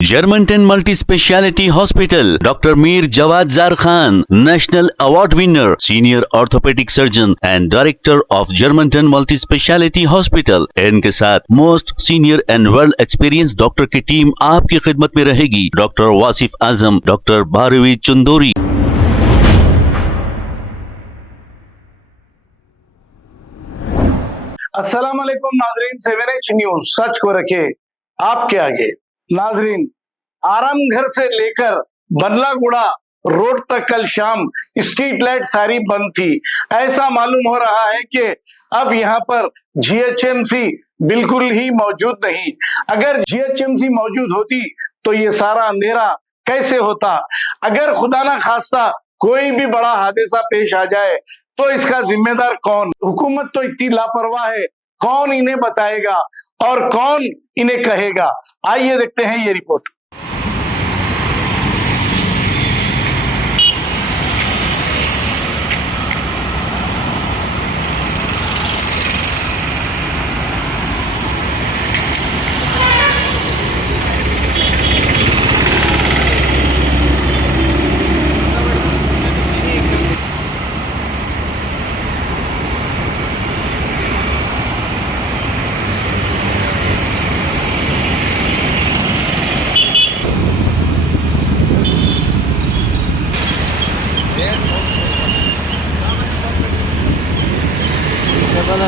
Germantown Multi Speciality Hospital, Dr. Mir Jawad Zar Khan, National Award winner, Senior Orthopedic Surgeon and Director of Germantown Multi Speciality Hospital। इनके साथ most senior and world experience doctor की टीम आपकी खिदमत में रहेगी। Doctor Wasif Azam, doctor Bharvi Chandori. अस्सलाम वालेकुम नाजरीन, 7H न्यूज सच को रखे आपके आगे। नाजरीन, आराम घर से लेकर बदलागुड़ा रोड तक कल शाम स्ट्रीट लाइट सारी बंद थी। ऐसा मालूम हो रहा है कि अब यहाँ पर GHMC बिल्कुल ही मौजूद नहीं। अगर GHMC मौजूद होती तो ये सारा अंधेरा कैसे होता। अगर खुदा ना खास्ता कोई भी बड़ा हादसा पेश आ जाए तो इसका जिम्मेदार कौन। हुकूमत तो इतनी लापरवाह है, कौन इन्हें बताएगा और कौन इन्हें कहेगा। आइए देखते हैं ये रिपोर्ट।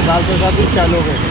दाल के साथ भी चालू हो गए।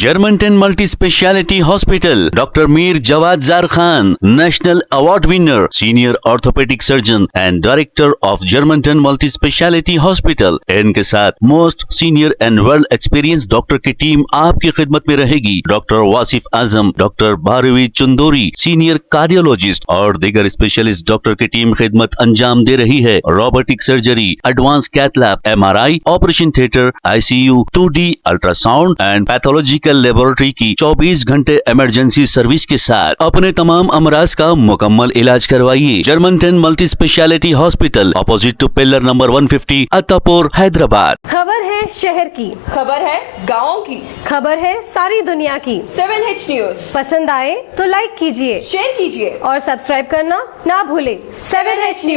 Germantown Multi Speciality Hospital, Dr. Mir Jawad Zar Khan, National Award winner, Senior Orthopedic Surgeon and Director of Germantown Multi Speciality Hospital. इनके साथ most senior and world experience doctor की टीम आपकी खिदमत में रहेगी। Doctor Wasif Azam, doctor Bharvi Chandori, senior cardiologist और दीगर स्पेशलिस्ट डॉक्टर की टीम खिदमत अंजाम दे रही है। Robotic surgery, advance cath lab, MRI, operation theatre, ICU, 2D ultrasound and pathological laboratory की 24 घंटे इमरजेंसी सर्विस के साथ अपने तमाम अमराज का मुकम्मल इलाज करवाइए। Germanten multi speciality hospital, opposite to pillar number 150, Attapur, Hyderabad. खबर है शहर की, खबर है गाँव की, खबर है सारी दुनिया की। 7H न्यूज पसंद आए तो लाइक कीजिए, शेयर कीजिए और सब्सक्राइब करना ना भूले। 7H news.